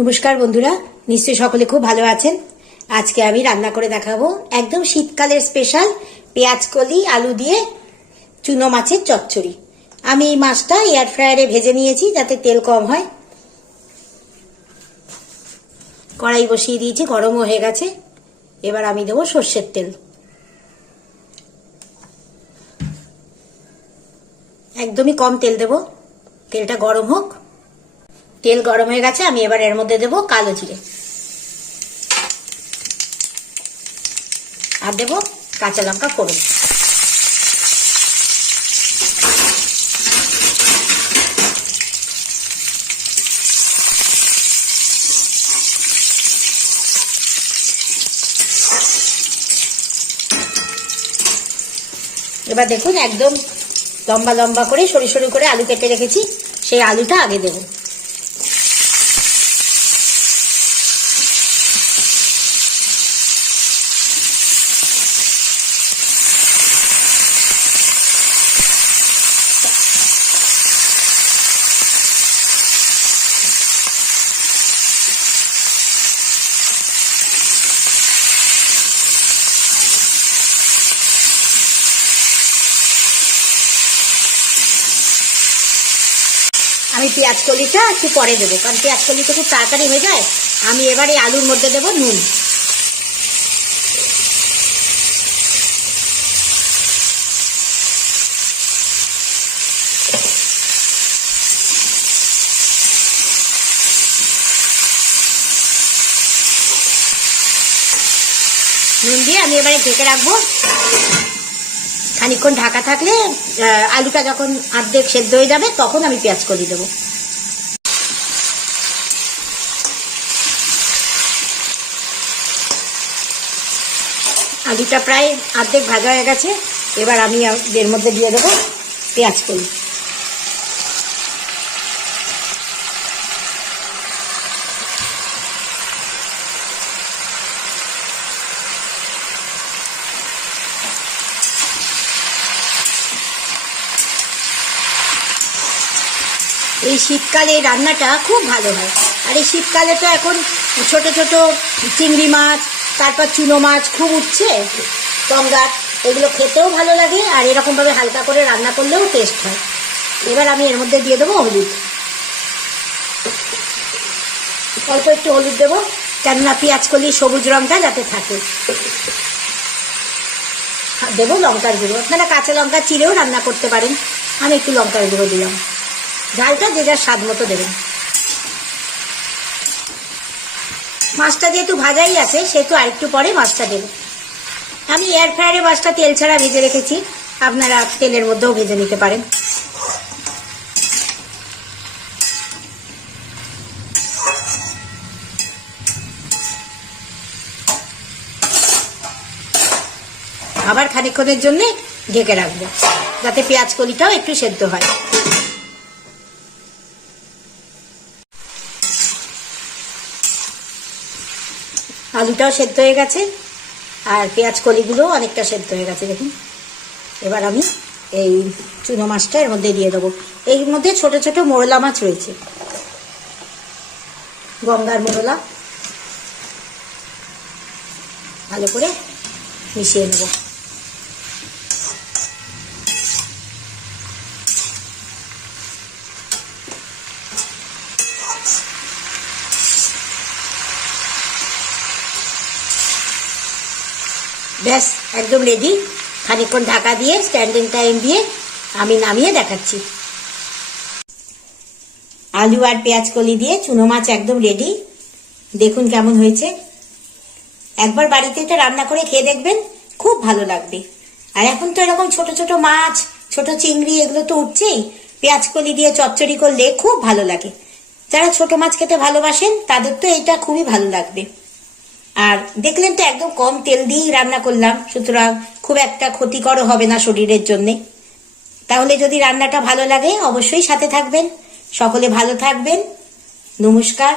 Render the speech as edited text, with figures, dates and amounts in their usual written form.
নমস্কার বন্ধুরা, নিশ্চয়ই সকলে খুব ভালো আছেন। আজকে আমি রান্না করে দেখাবো একদম শীতকালের স্পেশাল পেঁয়াজকলি আলু দিয়ে চুনো মাছের চচ্চড়ি। আমি এই মাছটা এয়ার ফ্রায়ারে ভেজে নিয়েছি যাতে তেল কম হয়। কড়াই বসিয়ে দিয়েছি, গরমও হয়ে গেছে। এবার আমি দেবো সর্ষের তেল, একদমই কম তেল দেব। তেলটা গরম হোক। তেল গরম হয়ে গেছে, আমি এবার এর মধ্যে দেবো কালো জিরে আর দেবো কাঁচা লঙ্কা ফোড়ন। এবার দেখুন একদম লম্বা লম্বা করে সরু সরু করে আলু কেটে রেখেছি, সেই আলুটা আগে দেবো। আমি পেঁয়াজ কলিটা একটু পরে দেবো, কারণ পেঁয়াজ কলিটা খুব তাড়াতাড়ি হয়ে যায়। আমি এবার এই আলুর মধ্যে দেবো নুন। নুন দিয়ে আমি এবারে ঢেকে রাখবো। খানিকক্ষণ ঢাকা থাকলে আলুটা যখন অর্ধেক সেদ্ধ হয়ে যাবে তখন আমি পেঁয়াজ কলি দেবো। আলুটা প্রায় অর্ধেক ভাজা হয়ে গেছে। এবার আমি এর মধ্যে দিয়ে দেবো পেঁয়াজ কলি। এই শীতকালে এই রান্নাটা খুব ভালো হয়। আর এই শীতকালে তো এখন ছোট ছোট চিংড়ি মাছ, তারপর চুনো মাছ খুব উঠছে, টঙ্গার, এগুলো খেতেও ভালো লাগে। আর এরকমভাবে হালকা করে রান্না করলেও টেস্ট হয়। এবার আমি এর মধ্যে দিয়ে দেবো হলুদ, অল্প একটু হলুদ দেবো, কেননা পেঁয়াজ কলি সবুজ রঙটা যাতে থাকে। দেবো লঙ্কার গুঁড়ো, আপনারা কাঁচা লঙ্কা চিরেও রান্না করতে পারেন। আমি একটু লঙ্কার গুঁড়ো দিলাম। ঝালটা যে যার স্বাদ মতো দেবেন। মাছটা যেহেতু ভাজাই আছে সেহেতু আরেকটু পরে মাছটা দেব। আমি এয়ার ফ্রায়ারে মাছটা তেল ছাড়া ভেজে রেখেছি, আপনারা তেলের মধ্যেও ভেজে নিতে পারেন। আবার খানিকক্ষণের জন্য ঢেকে রাখবো যাতে পেঁয়াজ কলিটাও একটু সেদ্ধ হয়। আলুটাও সেদ্ধ হয়ে গেছে আর পেঁয়াজ কলিগুলোও অনেকটা সেদ্ধ হয়ে গেছে দেখুন। এবার আমি এই চুনো মাছটা এর মধ্যে দিয়ে দেবো। এর মধ্যে ছোট ছোট মোরলা মাছ রয়েছে, গঙ্গার মোরলা। ভালো করে মিশিয়ে নেব। ব্যাস একদম রেডি। খানিকক্ষণ ঢাকা দিয়ে স্ট্যান্ডিং টাইম দিয়ে আমি নামিয়ে দেখাচ্ছি। আলু আর পেঁয়াজ কলি দিয়ে চুনো মাছ একদম রেডি। দেখুন কেমন হয়েছে। একবার বাড়িতে এটা রান্না করে খেয়ে দেখবেন, খুব ভালো লাগবে। আর এখন তো এরকম ছোট ছোট মাছ, ছোট চিংড়ি এগুলো তো উঠছেই। পেঁয়াজ কলি দিয়ে চচ্চড়ি করলে খুব ভালো লাগে। যারা ছোট মাছ খেতে ভালোবাসেন তাদের তো এটা খুবই ভালো লাগবে। আর দেখলেন তো একদম কম তেল দিয়েই রান্না করলাম, সুতরাং খুব একটা ক্ষতিকর হবে না শরীরের জন্য। তাহলে যদি রান্নাটা ভালো লাগে অবশ্যই সাথে থাকবেন। সকলে ভালো থাকবেন। নমস্কার।